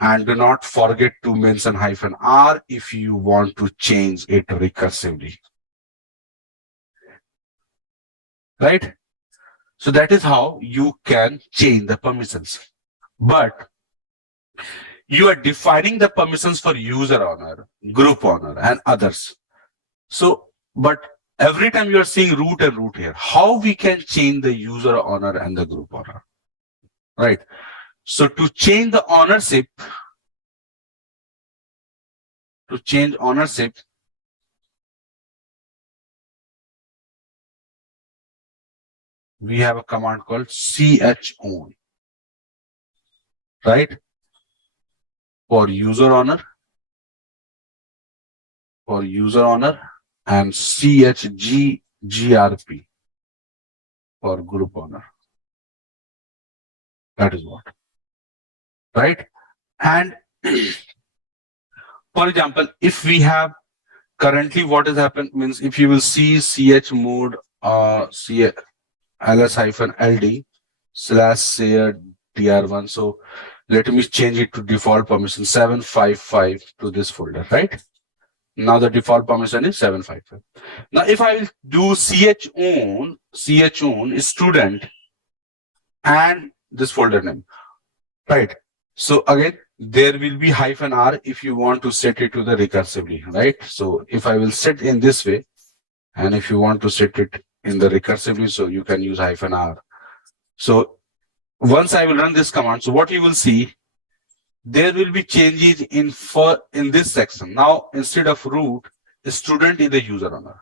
And do not forget to mention -r if you want to change it recursively. Right? So that is how you can change the permissions. But you are defining the permissions for user owner, group owner, and others. So, but every time you are seeing root and root here, how we can change the user owner and the group owner, right? So to change the ownership, we have a command called chown, right? For user owner, and chgrp for group owner. That is what, right? And for example, if we have currently what has happened means if you will see chmod ls-ld/share dr1. So let me change it to default permission 755 to this folder, right? Now the default permission is 755. Now if I will do chown student and this folder name, right? So again, there will be -r if you want to set it to the recursively, right? So if I will set in this way, and if you want to set it in the recursively, so you can use -r. So once I will run this command, so what you will see, there will be changes in this section. Now instead of root, student is the user owner.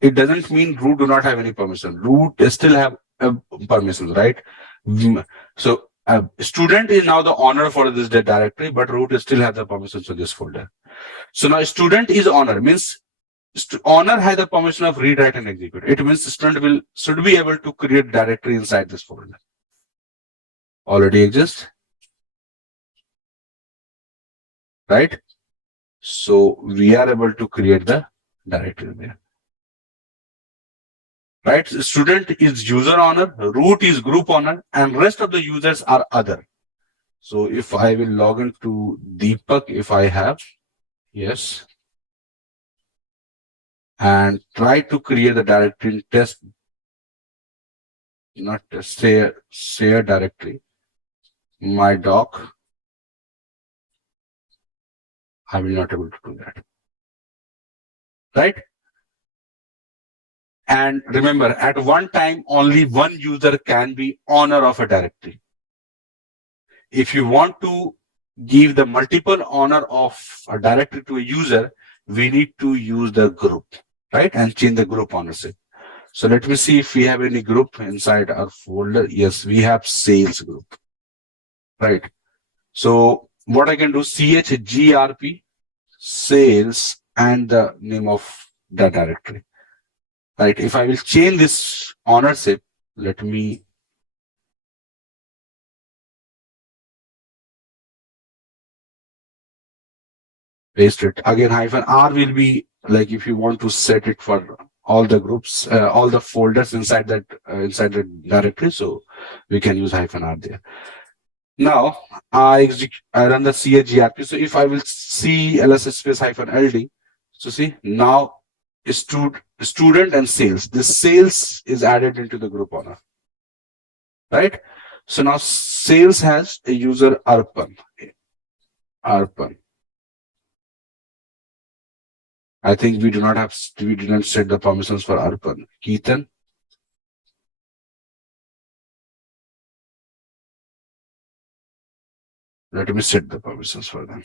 It doesn't mean root do not have any permission. Root still have permissions, right? So student is now the owner for this directory, but root still has the permissions to this folder. So now student is owner, means owner has the permission of read, write, and execute. It means student should be able to create directory inside this folder. Already exists, right? So we are able to create the directory there. Right? Student is user owner, root is group owner, and rest of the users are other. So if I will log into Deepak, if I have, yes, and try to create the directory in test, not test, share directory, my doc, I will not able to do that. Right? And remember, at one time, only one user can be owner of a directory. If you want to give the multiple owner of a directory to a user, we need to use the group, right? And change the group ownership. So let me see if we have any group inside our folder. Yes, we have sales group, right? So what I can do, chgrp sales and the name of the directory, right? If I will change this ownership, let me paste it again. -r will be like if you want to set it for all the groups, all the folders inside that inside the directory. So we can use -r there. Now I run the chgrp. So if I will see ls space -ld, so see now student and sales. This sales is added into the group owner, right? So now sales has a user arpan. I think we didn't set the permissions for arpan. Keaton. Let me set the permissions for them.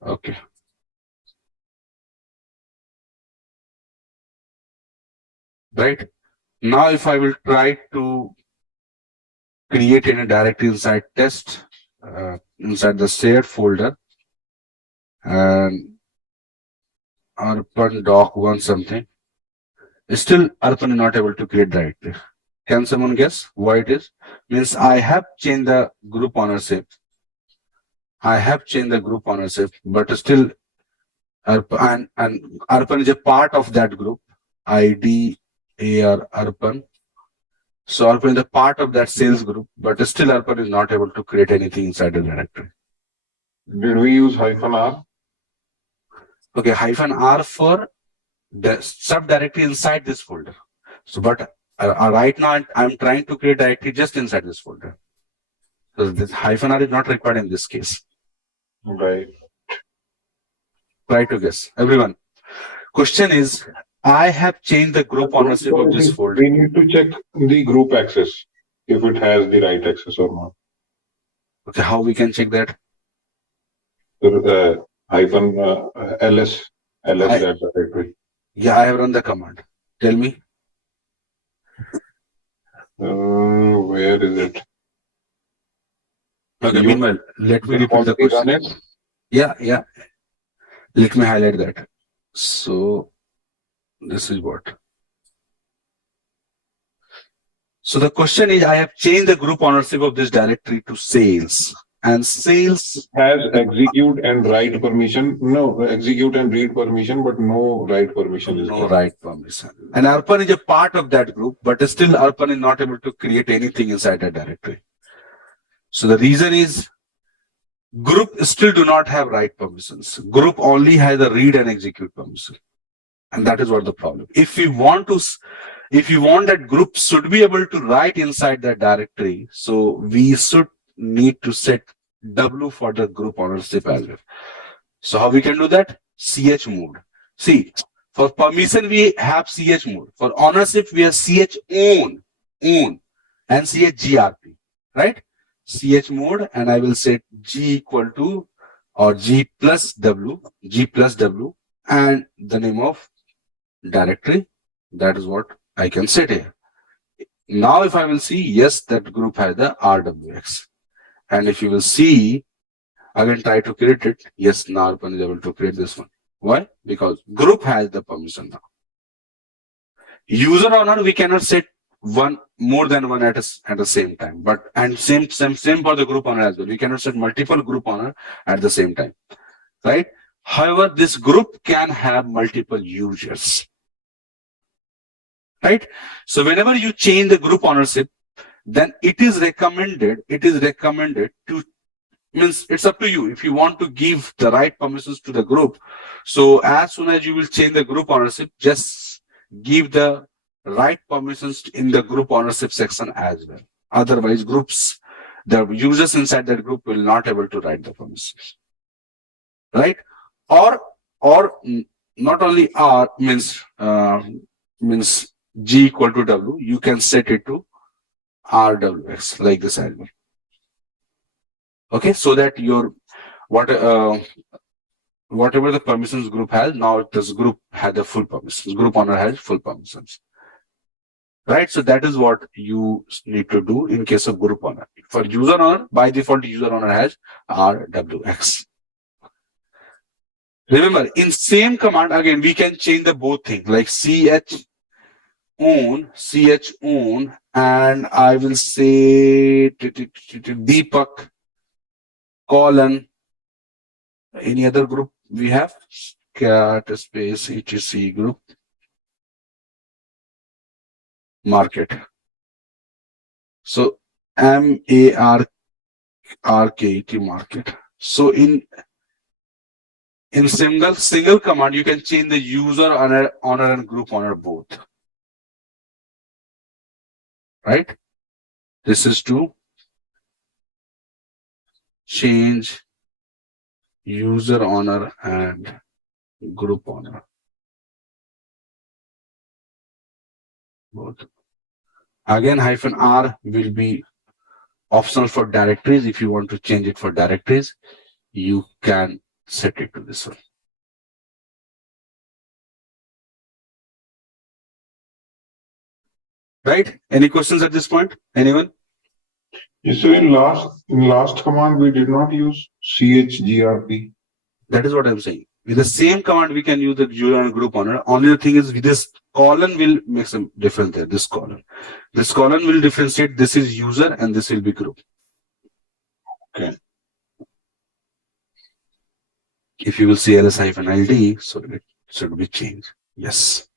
Okay. Right. Now, if I will try to create in a directory inside test, inside the shared folder, and arpan doc1 something, Still Arpan is not able to create directory. Can someone guess why it is? Means I have changed the group ownership. But still and Arpan is a part of that group. ID AR Arpan. So Arpan is a part of that sales group, but still Arpan is not able to create anything inside the directory. Did we use -R? Okay, -R for the subdirectory inside this folder. So, but right now I'm trying to create directory just inside this folder. So this -R is not required in this case. Right. Try to guess, everyone. Question is, I have changed the group ownership of this folder. We need to check the group access, if it has the right access or not. Okay, how we can check that? -ls that directory. Yeah, I have run the command. Tell me. Where is it? Okay, You meanwhile, let me repeat the want to run question. it? Yeah. Let me highlight that. So this is what. So the question is, I have changed the group ownership of this directory to sales, and sales Has execute and write permission. No, execute and read permission, but no write permission is no there. right permission. And Arpan is a part of that group, but still Arpan is not able to create anything inside that directory. So the reason is, group still do not have write permissions. Group only has a read and execute permission. And that is what the problem. If you want that group should be able to write inside that directory, so we should need to set W for the group ownership as well. So how we can do that? chmod. See, for permission we have chmod. For ownership we have own, and chgrp, right? Chmod, and I will set G equal to or G plus W, and the name of directory. That is what I can set here. Now if I will see, yes, that group has the RWX. And if you will see, again try to create it. Yes, now Arpan is able to create this one. Why? Because group has the permission now. User owner, we cannot set more than one at the same time. But and same for the group owner as well. We cannot set multiple group owner at the same time. Right? However, this group can have multiple users. Right? So whenever you change the group ownership, then it is recommended to, means it's up to you if you want to give the right permissions to the group. So as soon as you will change the group ownership, just give the right permissions in the group ownership section as well. Otherwise, the users inside that group will not able to write the permissions. Right? Or not only R means G equal to W, you can set it to RWX like this as well. Okay, so that your whatever the permissions group has, now this group has the full permissions. Group owner has full permissions. Right, so that is what you need to do in case of group owner. For user owner, by default, user owner has RWX. Remember, in same command, again, we can change the both things like chown, and I will say Deepak, colon, any other group we have, cat space etc group, market. So market market. So in single command, you can change the user owner and group owner both. Right? This is to change user owner and group owner. Both. Again, -R will be optional for directories. If you want to change it for directories, you can set it to this one. Right? Any questions at this point? Anyone? Yes, so in last command we did not use chgrp. That is what I'm saying. With the same command, we can use the user and group owner. Only the thing is, with this column will make some difference there. This column will differentiate. This is user and this will be group. Okay. If you will see ls-ld, so it should be changed. Yes.